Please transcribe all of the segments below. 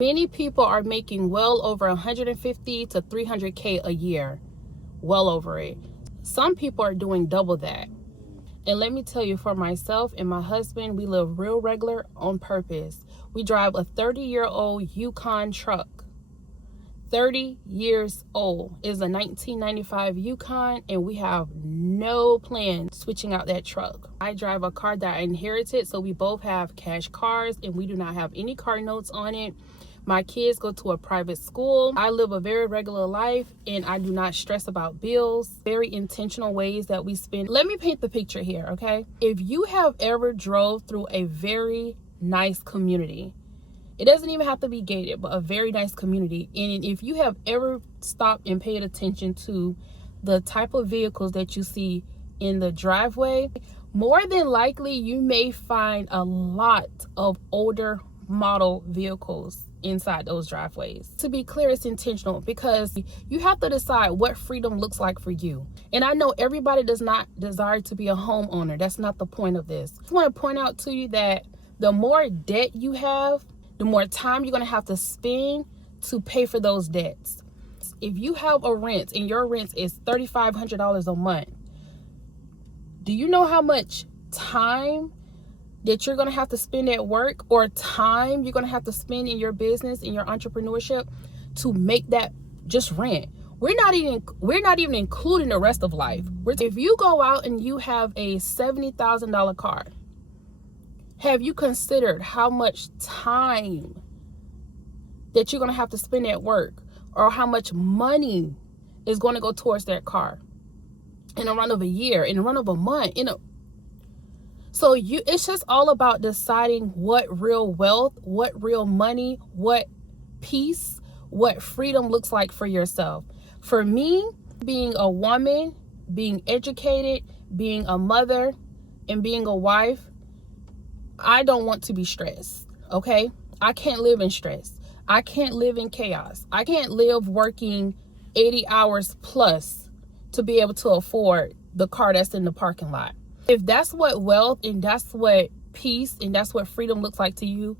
Many people are making well over 150 to 300K a year, well over it. Some people are doing double that. And let me tell you, for myself and my husband, we live real regular on purpose. We drive a 30-year-old Yukon truck. 30 years old is a 1995 Yukon, and we have no plan switching out that truck. I drive a car that I inherited, so we both have cash cars, and we do not have any car notes on it. My kids go to a private school. I live a very regular life, and I do not stress about bills. Very intentional ways that we spend. Let me paint the picture here, okay? If you have ever drove through a very nice community, it doesn't even have to be gated, but a very nice community. And if you have ever stopped and paid attention to the type of vehicles that you see in the driveway, more than likely you may find a lot of older model vehicles inside those driveways. To be clear, it's intentional because you have to decide what freedom looks like for you. And I know everybody does not desire to be a homeowner. That's not the point of this. I want to point out to you that the more debt you have, the more time you're going to have to spend to pay for those debts. If you have a rent and your rent is $3,500 a month, do you know how much time that you're going to have to spend at work, or time you're going to have to spend in your business, in your entrepreneurship, to make that just rent? We're not even including the rest of life. If you go out and you have a $70,000 car, have you considered how much time that you're going to have to spend at work, or how much money is going to go towards that car in a run of a year, in a run of a month, So it's just all about deciding what real wealth, what real money, what peace, what freedom looks like for yourself. For me, being a woman, being educated, being a mother, and being a wife, I don't want to be stressed, okay? I can't live in stress. I can't live in chaos. I can't live working 80 hours plus to be able to afford the car that's in the parking lot. If that's what wealth and that's what peace and that's what freedom looks like to you,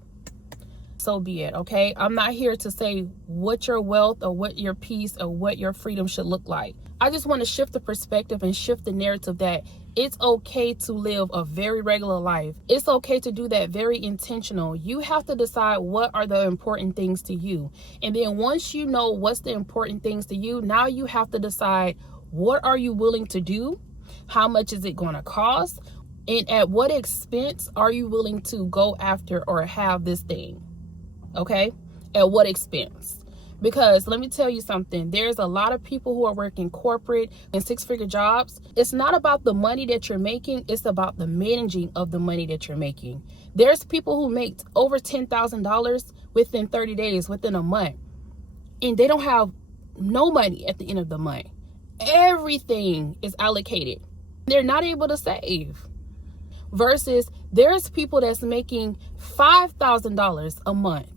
so be it, okay? I'm not here to say what your wealth or what your peace or what your freedom should look like. I just want to shift the perspective and shift the narrative that it's okay to live a very regular life. It's okay to do that very intentional. You have to decide what are the important things to you. And then once you know what's the important things to you, now you have to decide, what are you willing to do? How much is it going to cost? And at what expense are you willing to go after or have this thing? Okay? At what expense? Because let me tell you something, there's a lot of people who are working corporate and six-figure jobs. It's not about the money that you're making, it's about the managing of the money that you're making. There's people who make over $10,000 within 30 days, within a month, and they don't have no money at the end of the month. Everything is allocated. They're not able to save. Versus there's people that's making $5,000 a month,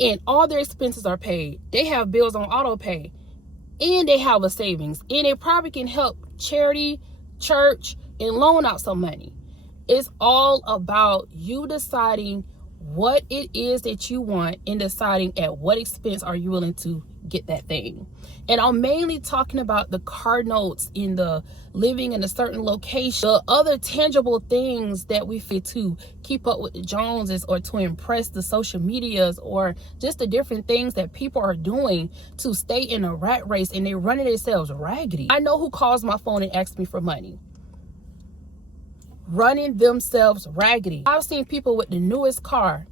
and all their expenses are paid. They have bills on auto pay, and they have a savings, and they probably can help charity, church, and loan out some money. It's all about you deciding what it is that you want and deciding at what expense are you willing to get that thing. And I'm mainly talking about the car notes, in the living in a certain location, the other tangible things that we fit to keep up with the Joneses, or to impress the social medias, or just the different things that people are doing to stay in a rat race, and they're running themselves raggedy. I know who calls my phone and asks me for money. Running themselves raggedy. I've seen people with the newest car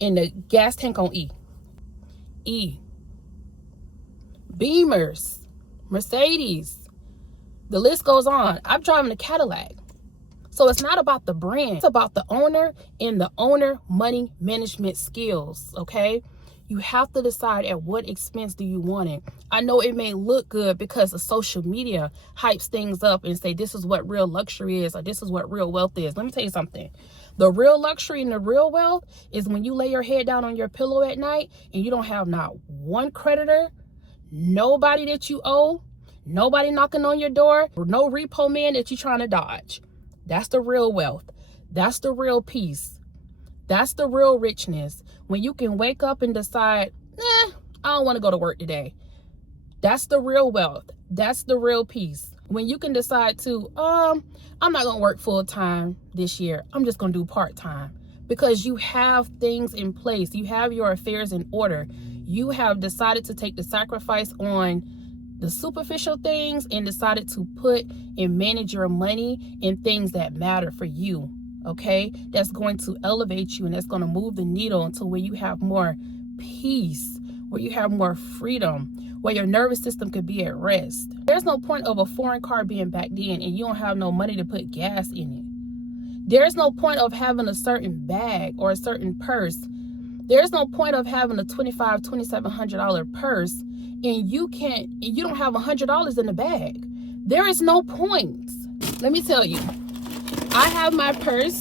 and the gas tank on E. Beamers, Mercedes, the list goes on. I'm driving a Cadillac. So it's not about the brand. It's about the owner and the owner money management skills, okay? You have to decide at what expense do you want it. I know it may look good because of social media hypes things up and say this is what real luxury is, or this is what real wealth is. Let me tell you something. The real luxury and the real wealth is when you lay your head down on your pillow at night and you don't have not one creditor, nobody that you owe, nobody knocking on your door, or no repo man that you're trying to dodge. That's the real wealth. That's the real peace. That's the real richness. When you can wake up and decide, I don't want to go to work today. That's the real wealth. That's the real peace. When you can decide to, I'm not going to work full time this year. I'm just going to do part time, because you have things in place. You have your affairs in order. You have decided to take the sacrifice on the superficial things and decided to put and manage your money in things that matter for you. Okay, that's going to elevate you, and that's going to move the needle until where you have more peace, where you have more freedom, where your nervous system could be at rest. There's no point of a foreign car being backed in and you don't have no money to put gas in it. There's no point of having a certain bag or a certain purse. There's no point of having a $2,500, $2,700 purse and you don't have $100 in the bag. There is no point. Let me tell you, I have my purse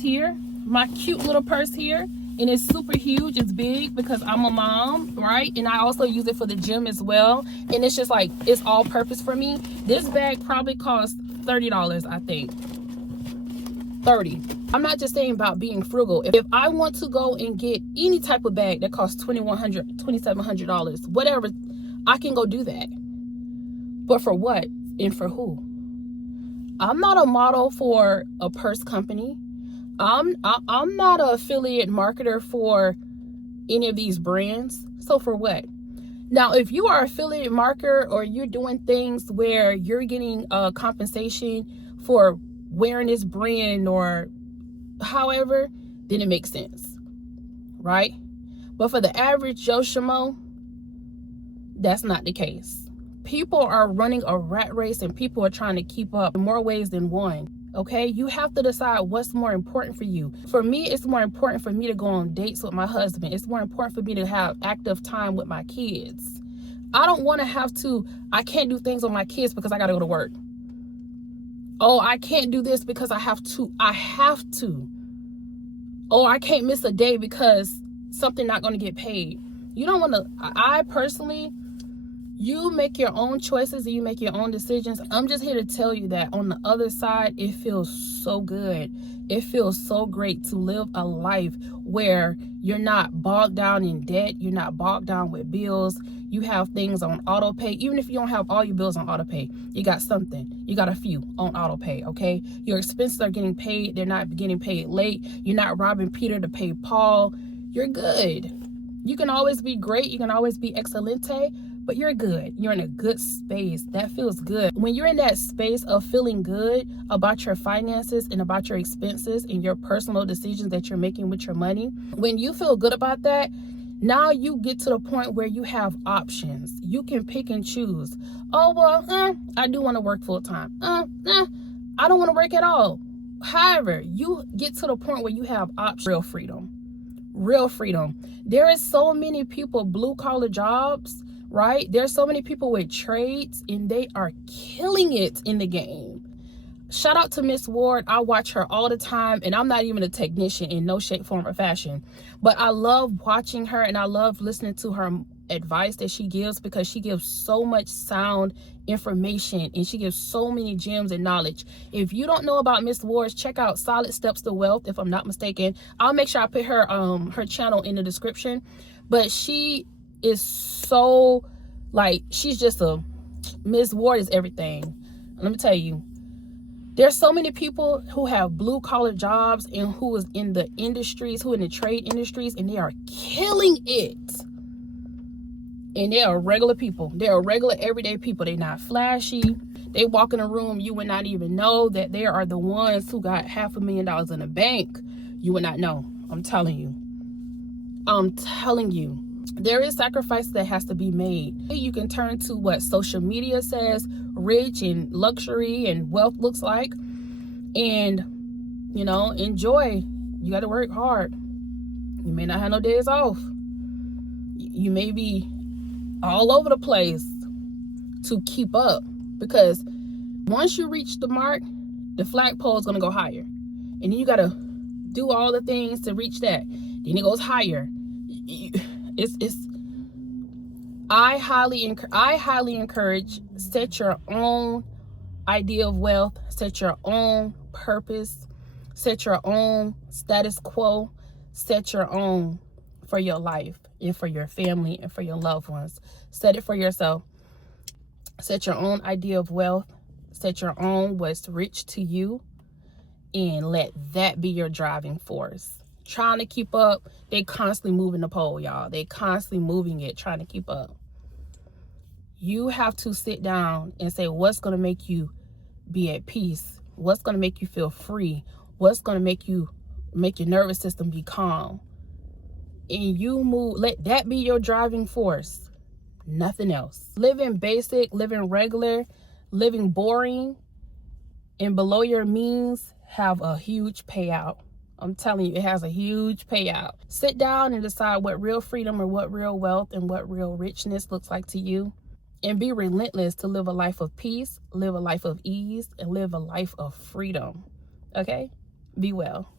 here, my cute little purse here, and it's super huge. It's big because I'm a mom, right? And I also use it for the gym as well. And it's just like, it's all purpose for me. This bag probably costs $30, I think. $30. I'm not just saying about being frugal. If I want to go and get any type of bag that costs $2,100, $2,700, whatever, I can go do that. But for what and for who? I'm not a model for a purse company. I'm not an affiliate marketer for any of these brands. So for what? Now, if you are an affiliate marketer or you're doing things where you're getting compensation for wearing this brand or however, then it makes sense, right? But for the average Joe Schmo, that's not the case. People are running a rat race and people are trying to keep up in more ways than one. Okay, you have to decide what's more important for you. For me, it's more important for me to go on dates with my husband. It's more important for me to have active time with my kids. I don't want to I can't do things with my kids because I got to go to work. Oh, I can't do this because I have to. Oh, I can't miss a day because something not going to get paid. You don't want to, I personally, you make your own choices and you make your own decisions. I'm just here to tell you that on the other side, it feels so good. It feels so great to live a life where you're not bogged down in debt. You're not bogged down with bills. You have things on auto pay. Even if you don't have all your bills on auto pay, you got something. You got a few on auto pay, okay? Your expenses are getting paid. They're not getting paid late. You're not robbing Peter to pay Paul. You're good. You can always be great. You can always be excelente, but you're good. You're in a good space. That feels good. When you're in that space of feeling good about your finances and about your expenses and your personal decisions that you're making with your money, when you feel good about that, now you get to the point where you have options. You can pick and choose. Oh, well, I do want to work full time. I don't want to work at all. However, you get to the point where you have options. Real freedom. Real freedom. There is so many people, blue collar jobs, right? There's so many people with trades and they are killing it in the game. Shout out to Miss Ward. I watch her all the time and I'm not even a technician in no shape, form, or fashion. But I love watching her and I love listening to her advice that she gives because she gives so much sound information and she gives so many gems and knowledge. If you don't know about Miss Ward, check out Solid Steps to Wealth, if I'm not mistaken. I'll make sure I put her channel in the description. But she is so, like, she's just a, Miss Ward is everything. Let me tell you, there's so many people who have blue collar jobs and who is in the industries, who in the trade industries, and they are killing it. And they are regular people. They are regular everyday people. They're not flashy. They walk in a room, you would not even know that they are the ones who got $500,000 in the bank. You would not know. I'm telling you. I'm telling you. There is sacrifice that has to be made. You can turn to what social media says rich and luxury and wealth looks like, and you know, enjoy. You got to work hard. You may not have no days off. You may be all over the place to keep up, because once you reach the mark, the flagpole is going to go higher, and then you got to do all the things to reach that. Then it goes higher. I highly encourage, set your own idea of wealth, set your own purpose, Set your own status quo. Set your own for your life and for your family and for your loved ones. Set it for yourself. Set your own idea of wealth. Set your own what's rich to you, and let that be your driving force. Trying to keep up, they constantly moving the pole, y'all. They constantly moving it, trying to keep up. You have to sit down and say, what's going to make you be at peace? What's going to make you feel free? What's going to make your nervous system be calm? And you move, let that be your driving force. Nothing else. Living basic, living regular, living boring, and below your means have a huge payout. I'm telling you, it has a huge payout. Sit down and decide what real freedom or what real wealth and what real richness looks like to you. And be relentless to live a life of peace, live a life of ease, and live a life of freedom. Okay? Be well.